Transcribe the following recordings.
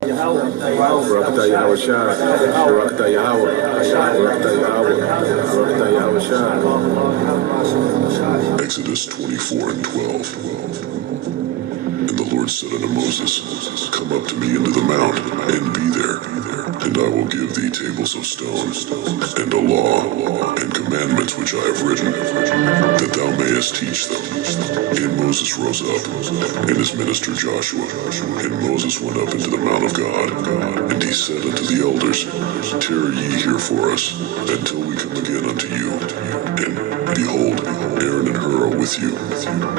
Barakatah YAHAWASHI, Barakatah YAHAWAH, Barakatah YAHAWAH, Barakatah YAHAWASHI. Exodus 24:12. And the Lord said unto Moses, Come up to me into the mount, and be there, and I will give thee tables of stone, and a law, and commandments which I have written, that thou mayest teach them. And Moses rose up, and his minister Joshua. And Moses went up into the mount of God, and he said unto the elders, Tarry ye here for us, until we come again unto you. And behold, Aaron and Hur are with you.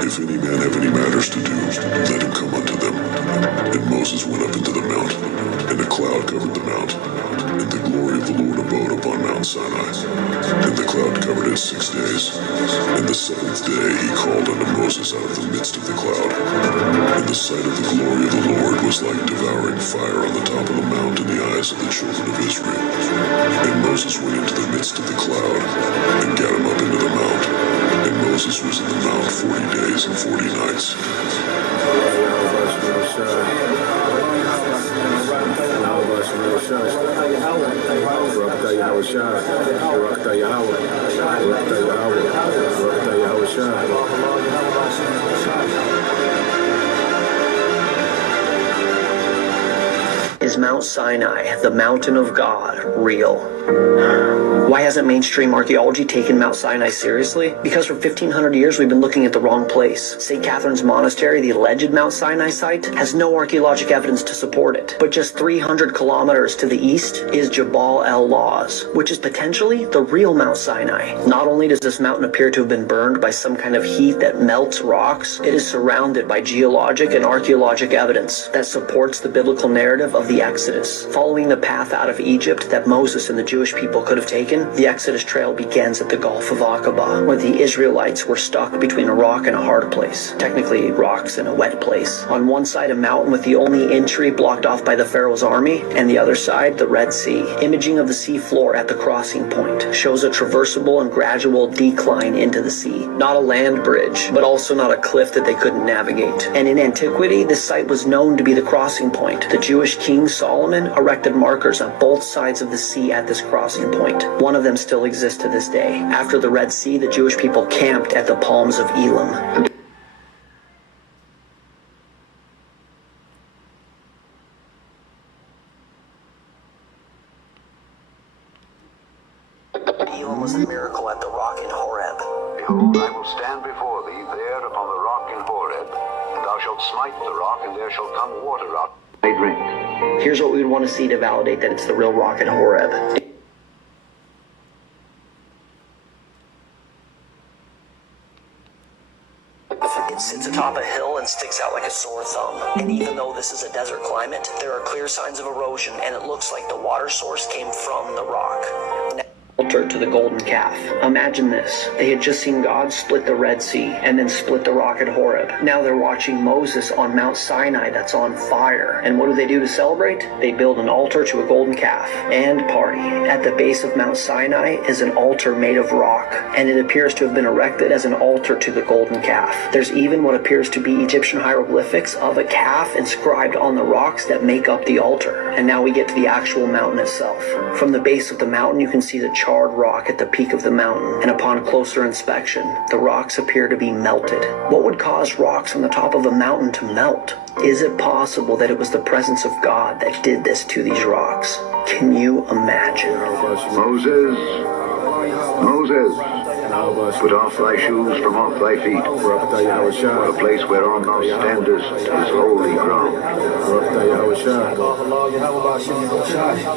If any man have any matters to do, let him come unto them. And Moses went up into the mount, and a cloud covered the mount, and the glory of the Lord abode upon Mount Sinai. And the cloud covered it 6 days. And the seventh day he called unto Moses out of the midst of the cloud. And the sight of the glory of the Lord was like devouring fire on the top of the mount in the eyes of the children of Israel. And Moses went into the midst of the cloud, and gat him up into the mount. And Moses was in the mount 40 days and 40 nights. Barakatah YAHAWASHI, Barakatah YAHAWAH, Barakatah YAHAWAH, Barakatah YAHAWASHI. Is Mount Sinai, the mountain of God, real? Why hasn't mainstream archaeology taken Mount Sinai seriously? Because for 1,500 years we've been looking at the wrong place. St. Catherine's Monastery, the alleged Mount Sinai site, has no archaeologic evidence to support it. But just 300 kilometers to the east is Jabal el-Lawz, which is potentially the real Mount Sinai. Not only does this mountain appear to have been burned by some kind of heat that melts rocks, it is surrounded by geologic and archaeologic evidence that supports the biblical narrative of the Exodus. Following the path out of Egypt that Moses and the Jewish people could have taken, the Exodus trail begins at the Gulf of Aqaba, where the Israelites were stuck between a rock and a hard place. Technically, rocks and a wet place. On one side, a mountain with the only entry blocked off by the Pharaoh's army, and the other side, the Red Sea. Imaging of the sea floor at the crossing point shows a traversable and gradual decline into the sea. Not a land bridge, but also not a cliff that they couldn't navigate. And in antiquity, this site was known to be the crossing point. The Jewish king Solomon erected markers on both sides of the sea at this crossing point. One of them still exists to this day. After the Red Sea, the Jewish people camped at the Palms of Elam. Elam was the miracle at the rock in Horeb. Behold, I will stand before thee there upon the rock in Horeb, and thou shalt smite the rock, and there shall come water out. They drink. Here's what we would want to see to validate that it's the real rock in Horeb. It sits atop a hill and sticks out like a sore thumb. And even though this is a desert climate, there are clear signs of erosion, and it looks like the water source came from the rock. Altar to the golden calf. Imagine this. They had just seen God split the Red Sea and then split the rock at Horeb. Now they're watching Moses on Mount Sinai that's on fire. And what do they do to celebrate? They build an altar to a golden calf and party. At the base of Mount Sinai is an altar made of rock, and it appears to have been erected as an altar to the golden calf. There's even what appears to be Egyptian hieroglyphics of a calf inscribed on the rocks that make up the altar. And now we get to the actual mountain itself. From the base of the mountain, you can see the charred rock at the peak of the mountain, and upon closer inspection, the rocks appear to be melted. What would cause rocks on the top of a mountain to melt? Is it possible that it was the presence of God that did this to these rocks? Can you imagine? Moses, Moses, put off thy shoes from off thy feet, Barakatah YAHAWASHI, for the place whereon thou standest is holy ground. Barakatah YAHAWASHI.